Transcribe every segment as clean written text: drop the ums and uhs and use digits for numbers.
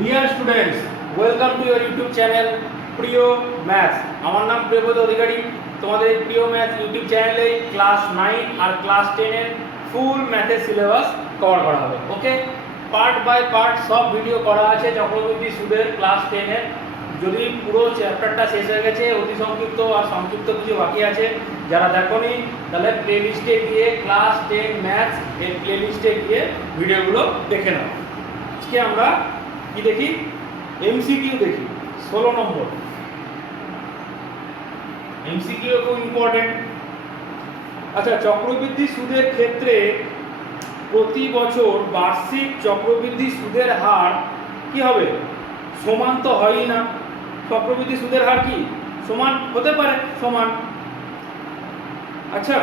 Dear students, welcome to your YouTube channel প্রিয় maths. আমার নাম প্রিয়ব্রত অধিকারী। তোমাদের প্রিয় ম্যাথস ইউটিউব চ্যানেলে ক্লাস 9 আর ক্লাস 10 এর ফুল ম্যাথের সিলেবাস কভার করা হবে। ওকে, পার্ট বাই পার্ট সব ভিডিও করা আছে চক্রবৃদ্ধি সুদের ক্লাস 10 এর। যদি পুরো চ্যাপ্টারটা শেষ হয়ে গেছে, অতি সংক্ষিপ্ত আর সংক্ষিপ্ত কিছু বাকি আছে, যারা দেখোনি তাহলে প্লেলিস্টে গিয়ে ক্লাস 10 ম্যাথস এর প্লেলিস্টে গিয়ে ভিডিওগুলো দেখে নাও। আজকে আমরা কি দেখি? এমসিকিউ দেখি। 16 নম্বর এমসিকিউ খুব ইম্পর্টেন্ট। আচ্ছা, চক্রবৃদ্ধি সুদের ক্ষেত্রে প্রতি বছর বার্ষিক চক্রবৃদ্ধি সুদের হার কি হবে? সমান তো হয়ই না। চক্রবৃদ্ধি সুদের হার কি সমান হতে পারে? সমান। আচ্ছা,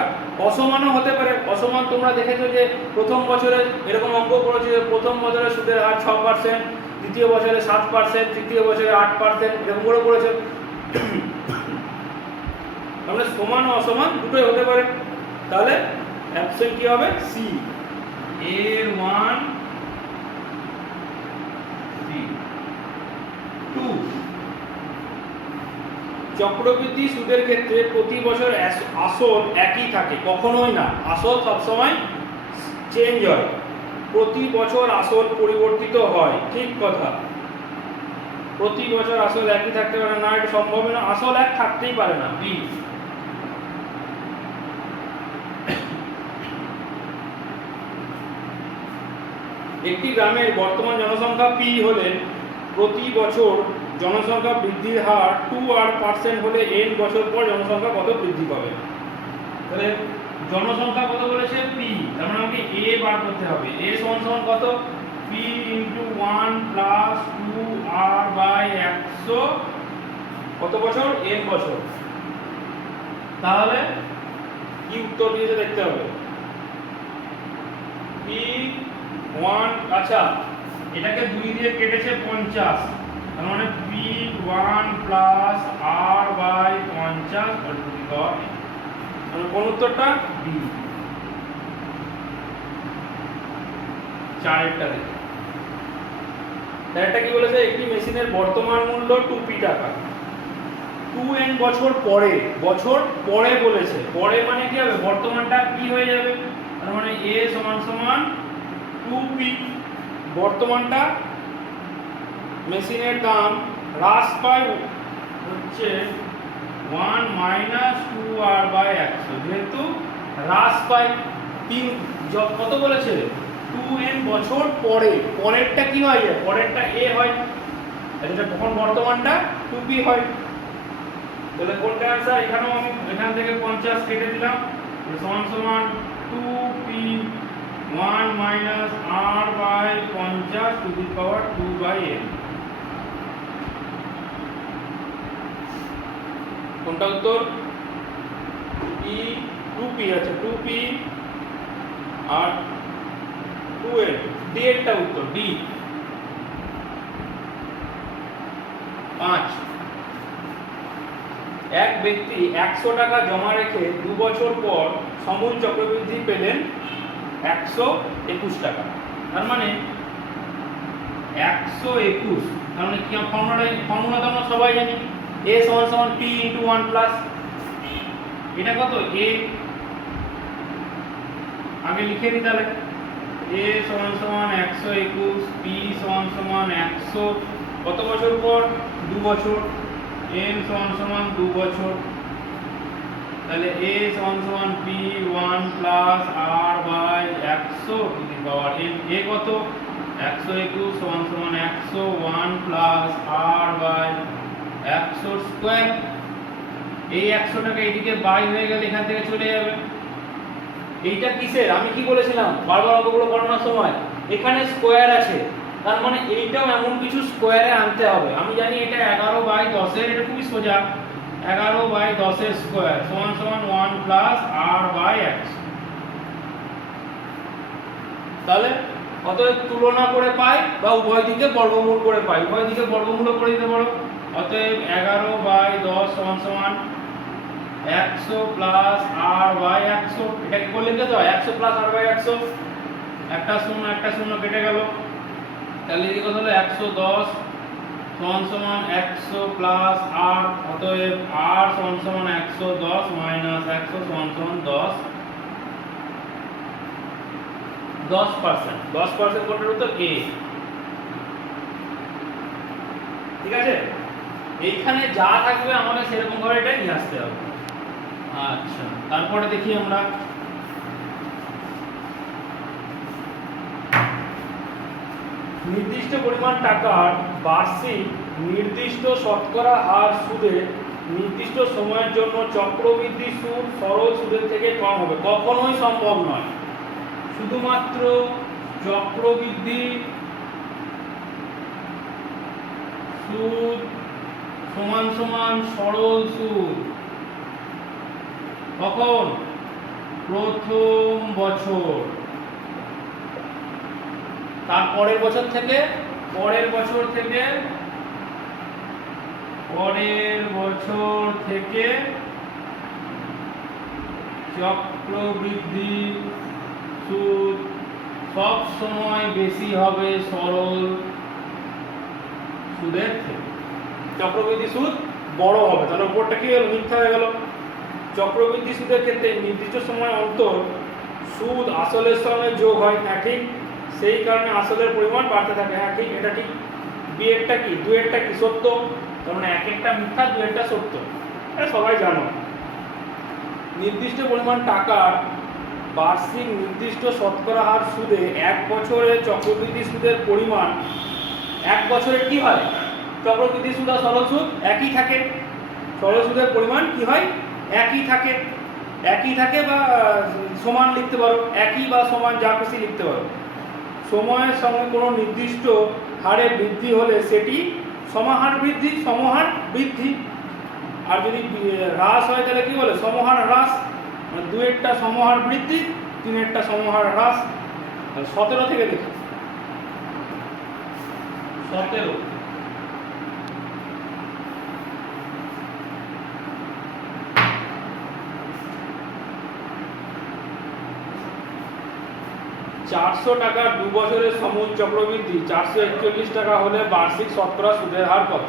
অসমানও হতে পারে। অসমান তোমরা দেখেছো যে প্রথম বছরে এরকম অঙ্ক করেছে যে প্রথম বছরে সুদের হার 6%, দ্বিতীয় বছরে 7%, তৃতীয় বছরে 8%, এরকম করে করেছে। তাহলে সমান ও অসমান দুটোই হতে পারে। তাহলে অপশন কি হবে? C, A1 2। চক্রবৃদ্ধি সুদের ক্ষেত্রে প্রতি বছর আসল একই থাকে, কখনোই না। আসল সবসময় চেঞ্জ হয়, প্রতি বছর আসল পরিবর্তিত হয়। ঠিক কথা, প্রতি বছর আসল একই থাকতে পারে না, এটা সম্ভব না। আসল এক থাকতেই পারে না। বি। একটি গ্রামের বর্তমান জনসংখ্যা পি হলে প্রতি বছর জনসংখ্যা বৃদ্ধির হার 2% হলে n বছর পর জনসংখ্যা কত বৃদ্ধি পাবে? তাহলে জনসংখ্যা কত বলেছে? পি। তার মানে আমাকে a বার করতে হবে। a সমান সমান কত? p * 1 + 2r/100 কত বছর? n বছর। তাহলে কি উত্তর দিয়েছে দেখতে হবে। p1, আচ্ছা এটাকে 2 দিয়ে কেটেছে 50, তার মানে p1 + r/50 মানে কোন উত্তরটা? বি। 4টা দেখো। এটা কি বলেছে? একটি মেশিনের বর্তমান মূল্য 2p টাকা, 2n বছর পরে। বছর পরে বলেছে, পরে মানে কি হবে? বর্তমানটা কি হয়ে যাবে? তার মানে a = 2p। বর্তমানটা মেশিনের দাম হ্রাস পায় হচ্ছে 1 - 2r/100, যেহেতু হ্রাস পায় 3 কত বলেছে? 2n বছর পরে। পরেরটা কি হয়? পরেরটা a হয়, এটা তখন বর্তমানটা 2p হয়। তাহলে কোনটা आंसर? এখানেও আমি এখান থেকে 50 কেটে দিলাম, সমান সমান 2p 1 - r/50 two the power 2/n। কোনটা উত্তর? e 2p। আচ্ছা, 2p আর 2n, ডি এরটা উত্তর, ডি। 5, এক ব্যক্তি 100 টাকা জমা রেখে 2 বছর পর সমূল চক্রবৃদ্ধি পেলেন 121 টাকা। তার মানে 121, তার মানে কি? ফর্মুলা তো আমরা সবাই জানি, a = p * 1 + এটা কত? a আগে লিখে দিই তাহলে। a = 121, p = 100, কত বছর পর? 2 বছর, n = 2 বছর। তাহলে a = p1 + r/100 two the power n। a কত? 121 = 101 + r/100 স্কয়ার। এই 100 টাকা এইদিকে বাই হয়ে গেলে এখান থেকে চলে যাবে। এইটা কিসের? আমি কি বলেছিলাম বারবার অঙ্কগুলো করানোর সময়? এখানে স্কয়ার আছে, তার মানে এইটাও এমন কিছু স্কয়ারে আনতে হবে। আমি জানি এটা 11/10 এর, এটা খুবই সোজা। 11/10 এর স্কয়ার সমান সমান 1 + r/100। তাহলে অতএব তুলনা করে পাই বা উভয় দিকে বর্গমূল করে পাই। উভয় দিকে বর্গমূল করে দিতে পারো। অতএব 11/10 সমান সমান 100 + r/100। এটা কি করলে কত হয়? 100 + r/100, একটা শূন্য একটা শূন্য কেটে গেল। তাহলে এদিকে কত হলো 110 সমান সমান 100 প্লাস 8, অতএব r সমান সমান 110 মাইনাস 100 সমান সমান 10%। 10% কোনটার উত্তর a। ঠিক আছে, এইখানে যা থাকবে আমাকে সেরকম ভাবে এটা নিয়ে আসতে হবে। আচ্ছা, তারপরে দেখি আমরা নির্দিষ্ট পরিমাণ টাকার বার্ষিক নির্দিষ্ট শতকরা হার সুদে নির্দিষ্ট সময়ের জন্য চক্রবৃদ্ধি সুদ সরল সুদের থেকে কম হবে। কখনোই সম্ভব নয়। শুধুমাত্র চক্রবৃদ্ধি সুদ সমান সমান সরল সুদ কখন? প্রথম বছর। তার পরের বছর থেকে চক্রবৃদ্ধি সুদ সব সময় বেশি হবে সরল সুদের থেকে। চক্রবৃদ্ধি সুদ বড় হবে। তাহলে উপরটা কি হলো? মিথ্যা হয়ে গেল। চক্রবৃদ্ধি সুদের ক্ষেত্রে নির্দিষ্ট সময় অন্তর সুদ আসলের সঙ্গে যোগ হয়। হ্যাঁ ঠিক, সেই কারণে আসলের পরিমাণ বাড়তে থাকে। হ্যাঁ ঠিক, এটা ঠিক। বিয়েরটা কি, দুয়েরটা কি সত্য, তার মানে এক একটা মিথ্যা, দুয়েরটা সত্য। এটা সবাই জানো। নির্দিষ্ট পরিমাণ টাকার বার্ষিক নির্দিষ্ট শতকরা হার সুদে এক বছরে চক্রবৃদ্ধি সুদের পরিমাণ, এক বছরের কি হয়? চক্রবৃদ্ধি সুদ আর সরল সুদ একই থাকে। সরল সুদের পরিমাণ কি হয়? একই থাকে বা সমান লিখতে পারো, একই বা সমান যা খুশি লিখতে পারো। সময়ের সঙ্গে কোনো নির্দিষ্ট হারে বৃদ্ধি হলে সেটি সমহার বৃদ্ধি। আর যদি হ্রাস হয় তাহলে কি বলে? সমহার হ্রাস। দুয়েরটা সমহার বৃদ্ধি, তিনেরটা সমহার হ্রাস। 17 থেকে দেখি। 17 400 টাকার 2 বছরের সমূল চক্রবৃদ্ধি 441 টাকা হলে বার্ষিক শতকরা সুদের হার কত?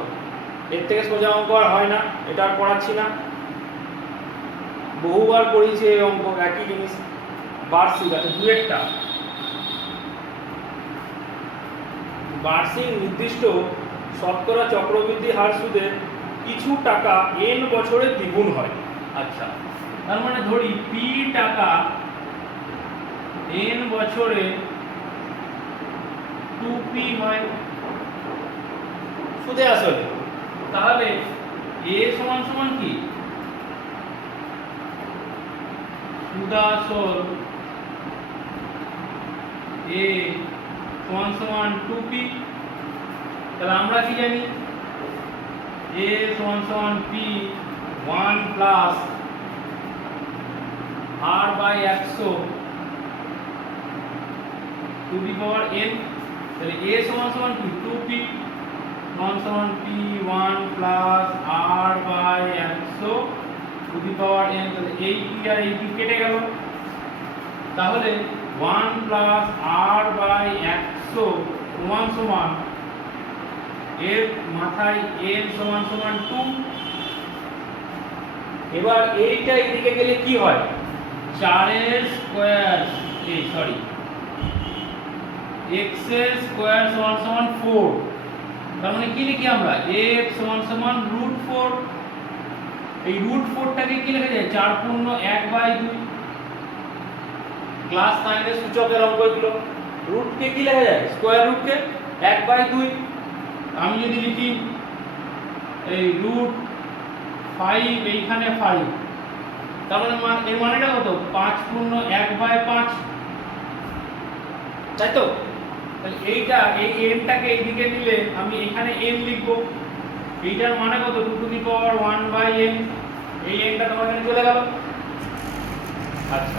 এর থেকে সোজা অঙ্ক আর হয় না, এটা আর পড়াচ্ছি না। বহুবার করেছি এই অঙ্ক, একই জিনিস। বার্ষিক আছে দুয়েরটা। বার্ষিক নির্দিষ্ট শতকরা চক্রবৃদ্ধি হার সুদের কিছু টাকা n বছরে দ্বিগুণ হয়। আচ্ছা, তার মানে ধরি p টাকা n বছরে 2p হয় সুদে আসলে। তাহলে a সমান সমান কি? সুদ আসল a সমান সমান 2p। তাহলে আমরা কি জানি? a সমান সমান p 1 plus r by 100 to the power n। তাহলে a সমান সমান কি? 2p সমান সমান p 1 plus r by 100 to the power n। তাহলে এই p আর এই p কেটে গেল। তাহলে 1 প্লাস r বাই 100 সমান সমান এর মাথায় n সমান সমান 2। এবার এইটা এদিকে গেলে কি হয়? 4 এর স্কয়ার, x এর স্কয়ার সমান সমান 4। তার মানে কি লিখি আমরা? x সমান সমান √4। এই √4টাকে কি লেখা যায়? 4 পূর্ণ 1/2। ক্লাস 9 এর সূচকের অঙ্ক এগুলো। রুটকে কি লেখা যায়? স্কয়ার রুটকে 1/2। আমি যদি লিখি এই √5, এইখানে 5, তার মানে এর মানেটা কত? 5 পূর্ণ 1/5, তাই তো? তাহলে এইটা, এই n-টাকে এইদিকে নিলে আমি এখানে n লিখব। এইটার মানে কত? 2 টু দি পাওয়ার 1/n। এই n-টা তোমার এখানে চলে গেল। আচ্ছা,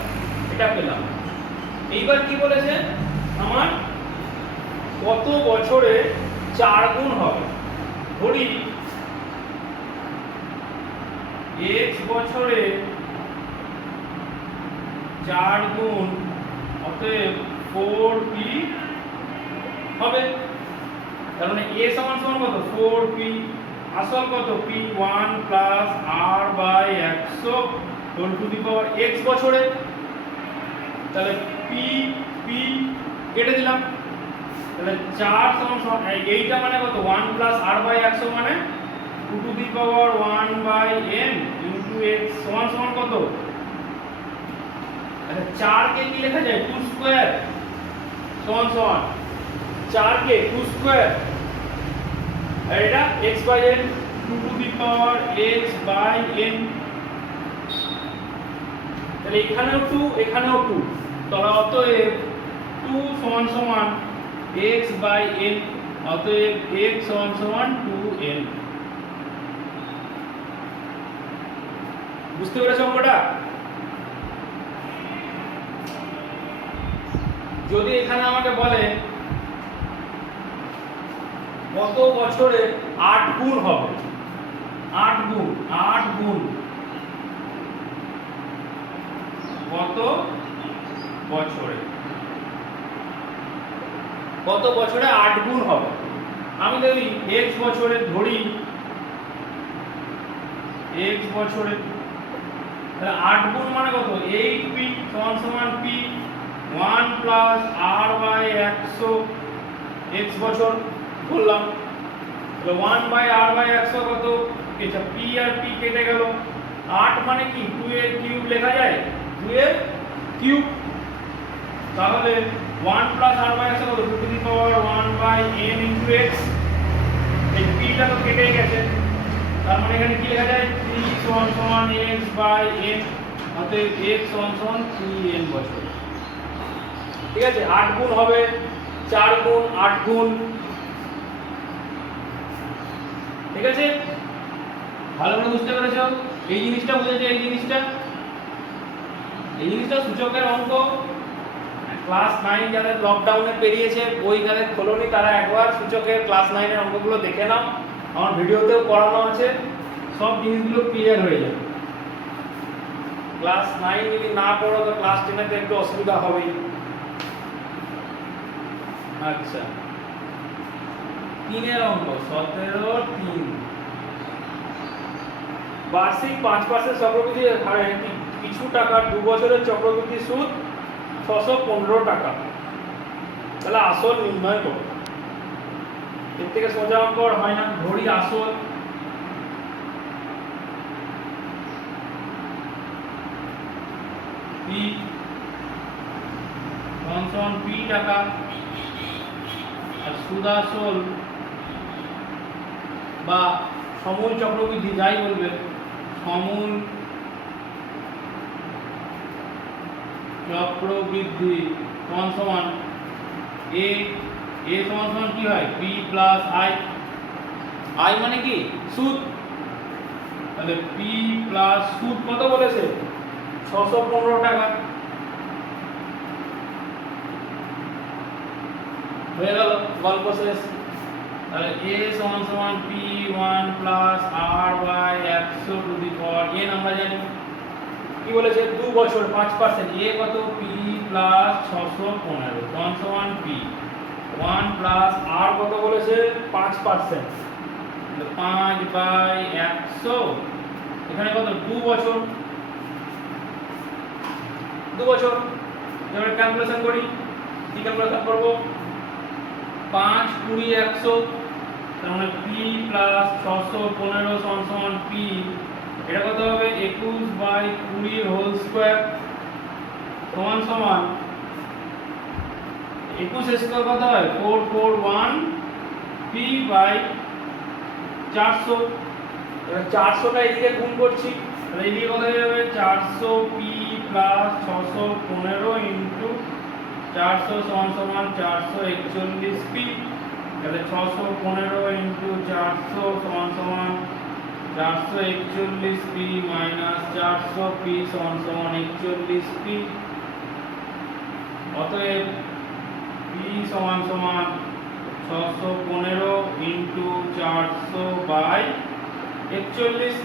এটা পেলাম। এইবার কি বলেছে? আমার কত বছরে 4 গুণ হবে? ধরি x বছরে 4 গুণ, অতএব 4p হবে। তার মানে a সমান সমান কত 4p, আসল কত p 1 plus r by 100 whole to the power x বছরে। তাহলে p p কেটে দিলাম, তাহলে 4 সমান সমান এইটা মানে কত 1 প্লাস r বাই 100 মানে 2 to the power 1 by n into x সমান সমান কত। আচ্ছা 4 কে কি লেখা যায় 2 স্কয়ার সমান সমান 4 কে 2 স্কয়ার, আর এটা x by n 2 to the power x by n। তাহলে এখানেও 2 এখানেও 2, তাহলে অতএব 2 সমান সমান x বাই n, অতএব x সমান সমান 2n। বুঝতে পেরেছো অঙ্কটা? যদি এখানে আমাকে বলে কত বছরে 8 গুণ হবে, 8 গুণ কত বছরে, কত বছরে 8 গুণ হবে, আমি যদি x বছরে ধরি, x বছরে তাহলে 8 গুণ মানে কত 8p সমান সমান p 1 plus r by 100 x বছর বললাম। তাহলে 1 বাই r বাই 100 কত, এটা p আর p কেটে গেল, 8 মানে কি 2 এর কিউব লেখা যায়, 2 এর কিউব। তাহলে 1 প্লাস r বাই 100 কত 2 to the power 1 by n into x, এই p টা তো কেটে গেছে, তার মানে এখানে কি লেখা যায় 3 সমান সমান x বাই n, অতএব x সমান সমান 3n বছর। ঠিক আছে, 8 গুণ হবে 4 গুণ 8 গুণ। ঠিক আছে, ভালো করে বুঝতে পেরেছো? এই জিনিসটা বুঝেছো? এই জিনিসটা সূচকের অঙ্ক ক্লাস 9 যাদের লকডাউনে পেরিয়েছে বই যাদের খোলনি তারা একবার সূচকের ক্লাস 9 এর অঙ্কগুলো দেখে নাও, আমার ভিডিওতেও করানো আছে, সব জিনিসগুলো ক্লিয়ার হয়ে যাবে। ক্লাস 9 যদি না পড়ো তো ক্লাস 10 তে একটু অসুবিধা হবেই। আচ্ছা 3 এর অঙ্ক 17 3, বার্ষিক 5% চক্রবৃদ্ধি হারে কিছু টাকা 2 বছরের চক্রবৃদ্ধি সুদ 615 টাকা, তাহলে আসল নির্ণয় করো। এর থেকে সোজা অঙ্ক হয় না, ধরি আসল p সমান p টাকা আর সুদ আসল বা সমূল চক্রবৃদ্ধি যাই বলবে, সমূল চক্রবৃদ্ধি সমান সমান a সমান সমান কি হয় p প্লাস i মানে কি সুদ, তাহলে p প্লাস সুদ কত বলেছে 615 টাকা। হয়ে গেল, গল্প শেষ। তাহলে a সমান সমান p 1 plus r by 100 to the power n আমরা জানি কি বলেছে 2 বছর 5%, a কত p প্লাস 615 সমান সমান p 1 প্লাস r কত বলেছে 5%, 5 বাই 100, এখানে কত 2 বছর, 2 বছর। এবারে ক্যালকুলেশন করি, কি ক্যালকুলেশন করব 5 20 100, তার মানে p প্লাস 615 সমান সমান p, এটা কত হবে 21 বাই 20 হোল স্কয়ার সমান সমান 21 স্কয়ার কত হয় 441 p বাই 400। এবার 400টা এদিকে গুণ করছি, তাহলে এদিকে কত হয়ে যাবে 400 p প্লাস 615 ইনটু 400 সমান সমান 441 p, তাহলে 615 ইনটু 400 সমান সমান 441 p মাইনাস 400 p সমান সমান 41 p, অতএব p সমান সমান 615 ইনটু 400 বাই 41।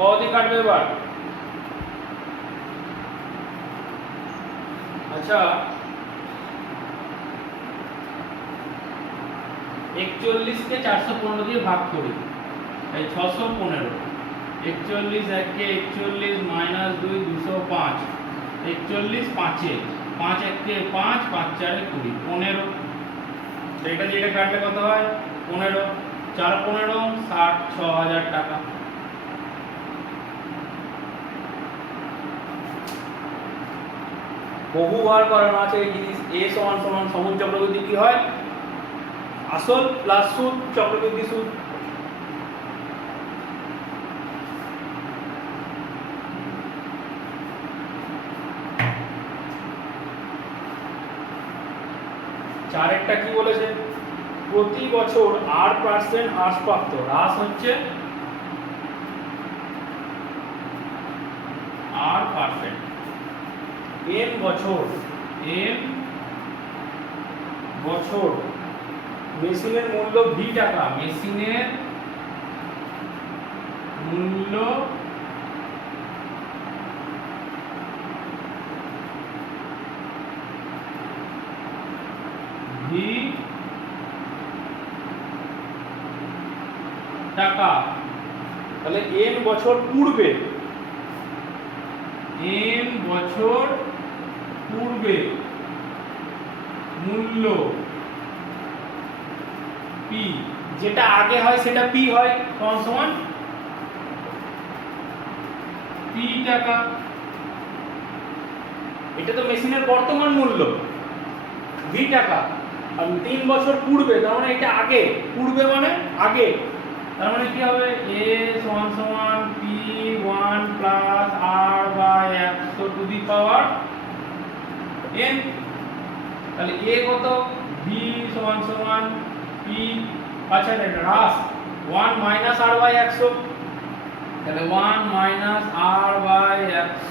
কত দিয়ে কাটবে এবার? আচ্ছা 41কে 415 দিয়ে ভাগ করি, এই 615। 41 একে 41 মাইনাস 2 205, 41 পাঁচে 5 একে 5, 5 চারে 20, 15। এটা দিয়ে এটা কাটলে কত হয়? 15, 4 15 60, 6000 টাকা। বহুবার করানো আছে এই জিনিস। a সমান সমান সমুজ চক্রবৃদ্ধি কি হয়? আসল প্লাস সুদ, চক্রবৃদ্ধি সুদ। চারেরটা কি বলেছে? প্রতি বছর 8% হ্রাসপ্রাপ্ত, হ্রাস হচ্ছে 8%, n বছর, n বছর মেশিনের মূল্য v টাকা, মেশিনের মূল্য v টাকা। তাহলে n বছর পূর্বে, n বছর পূর্বে মূল্য p, যেটা আগে হয় সেটা p হয়, সমান সমান p টাকা। এটা তো মেশিনের বর্তমান মূল্য v টাকা, আর 3 বছর পূর্বে, তার মানে এটা আগে, পূর্বে মানে আগে, তার মানে কি হবে? a সমান সমান p1 plus r by 100 to the power n। তাহলে a কত? v সমান সমান p, আচ্ছা এটা হ্রাস 1 মাইনাস r বাই 100, তাহলে 1 মাইনাস r বাই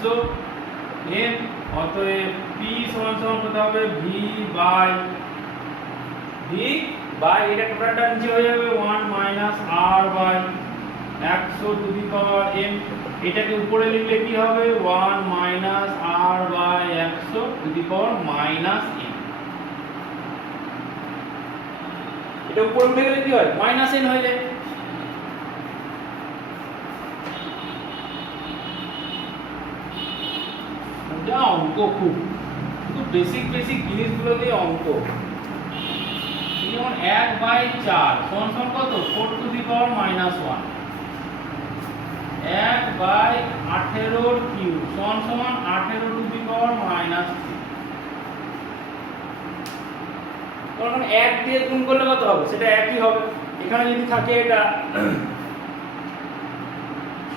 100 n। অতএব p সমান সমান কত হবে? v বাই এটা টোটালটা নিচে হয়ে যাবে 1 minus r by 100 to the power n। এটাকে উপরে লিখলে কি হবে? 1 minus r by 100 to the power minus n। এটা উপরে উঠে গেলে কি হয়? মাইনাস n হয়ে যায়। এটা অঙ্ক খুব বেসিক জিনিসগুলো দিয়ে অঙ্ক। যেমন 1/4 সমান সমান কত? 4 two the power minus 1। 1/18 cube সমান সমান 18 টু দি পাওয়ার মাইনাস 3। তখন 1 দিয়ে গুণ করলে কত হবে? সেটা একই হবে। এখানে যদি থাকে এটা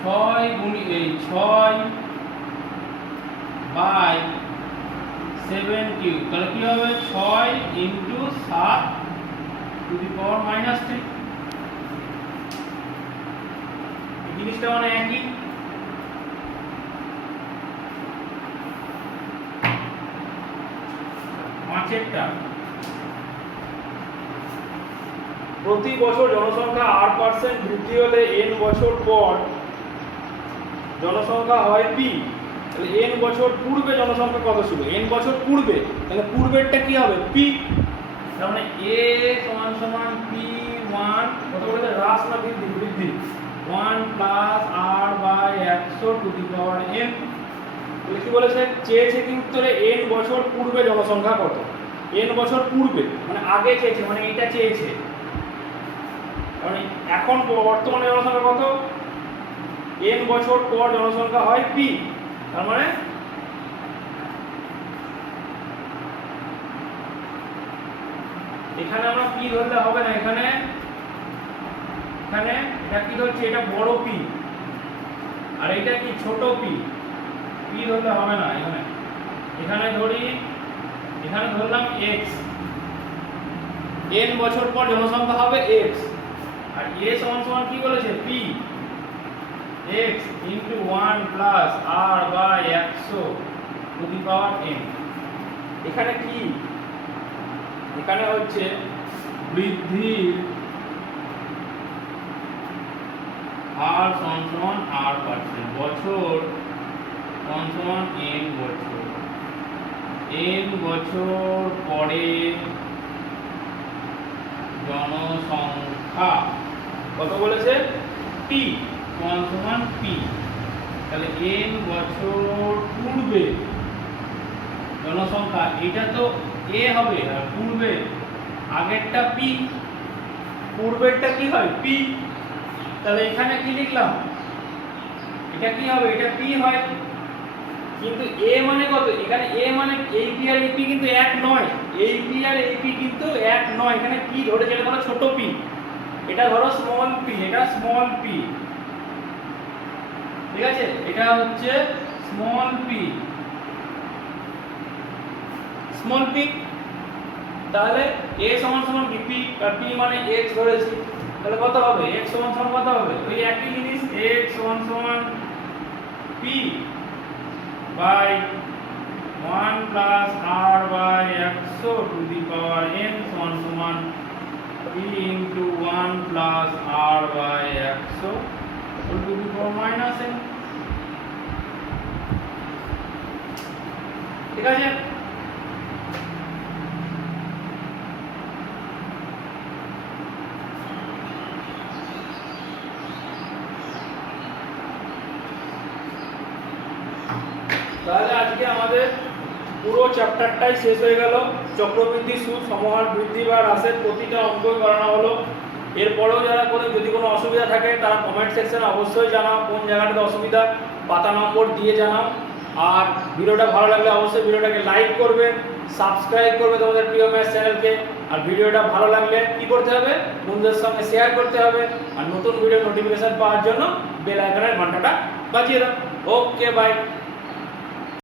6 গুণ 6 বাই 7 কিউব, তাহলে কি হবে? 6 into 7 two the power minus 3। এই জিনিসটা মানে একই। পাঁচেরটা প্রতি বছর জনসংখ্যা 8% বৃদ্ধি হলে n বছর পর জনসংখ্যা হয় p। তাহলে n বছর পূর্বে জনসংখ্যা কত ছিল? n বছর পূর্বে, তাহলে পূর্বেরটা কি হবে? p। তার মানে a সমান সমান p1 কত বলে? হ্রাস না বৃদ্ধি? বৃদ্ধি। 1 plus r by 100 to the power n। তাহলে কি বলেছে? চেয়েছে কি উত্তরে? n বছর পূর্বে জনসংখ্যা কত? n বছর পূর্বে মানে আগে চেয়েছে, মানে এটা চেয়েছে। মানে এখন বর্তমানে জনসংখ্যা কত? n বছর পর জনসংখ্যা হয় p। তার মানে এখানে আমরা p ধরলে হবে না, এখানে এটা কি ধরছে? এটা বড় p, আর এটা কি? ছোট p। p ধরলে হবে না এখানে ধরি, এখানে ধরলাম x। n বছর পর জনসংখ্যা হবে x, আর a সমান সমান কি বলেছে? p x into 1 plus r by 100 to the power n। এখানে কি? এখানে হচ্ছে বৃদ্ধির হার সমান সমান r%, বছর সমান সমান n বছর। n বছর পরে জনসংখ্যা কত বলেছে পি সমান পি, তাহলে n বছর পূর্বে জনসংখ্যা, এটা তো এ হবে আর পূর্বে আগেরটা পি, পূর্বেরটা কি হয় পি, তাহলে এখানে কি লিখলাম এটা কি হবে এটা পি হয়, কিন্তু এ মানে কত এখানে এ মানে এই পি আর এই পি কিন্তু এক নয়, এই পি আর এই পি কিন্তু এক নয়, এখানে পি ধরে যেটা ধরো ছোট পি, এটা ধরো স্মল পি, এটা স্মল পি, ঠিক আছে, এটা হচ্ছে স্মল পি, স্মল পি, তাহলে a সমান সমান কি পি, আর পি মানে x ধরেছি, তাহলে কত হবে x সমান সমান কত হবে ওই একই জিনিস x সমান সমান p by 1 plus r by 100 to the power n সমান সমান p into 1 plus r by 100 to the power minus n, ঠিক আছে। তাহলে আজকে আমাদের পুরো চ্যাপ্টারটাই শেষ হয়ে গেল, চক্রবৃদ্ধি সুদ, সমহার বৃদ্ধি বা হ্রাসের প্রতিটা অঙ্কই করানো হলো। এরপরেও যারা যদি কোনো অসুবিধা থাকে তারা কমেন্ট সেকশনে অবশ্যই জানাও, কোন জায়গাটাতে অসুবিধা পাতা নম্বর দিয়ে জানাও। আর ভিডিওটা ভালো লাগলে অবশ্যই ভিডিওটাকে লাইক করবে, সাবস্ক্রাইব করবে তোমাদের প্রিয় ম্যাথ চ্যানেলকে, আর ভিডিওটা ভালো লাগলে কি করতে হবে বন্ধুদের সঙ্গে শেয়ার করতে হবে, আর নতুন ভিডিও নোটিফিকেশন পাওয়ার জন্য বেল আইকনের ঘন্টাটা বাজিয়ে দাও। Okay bye.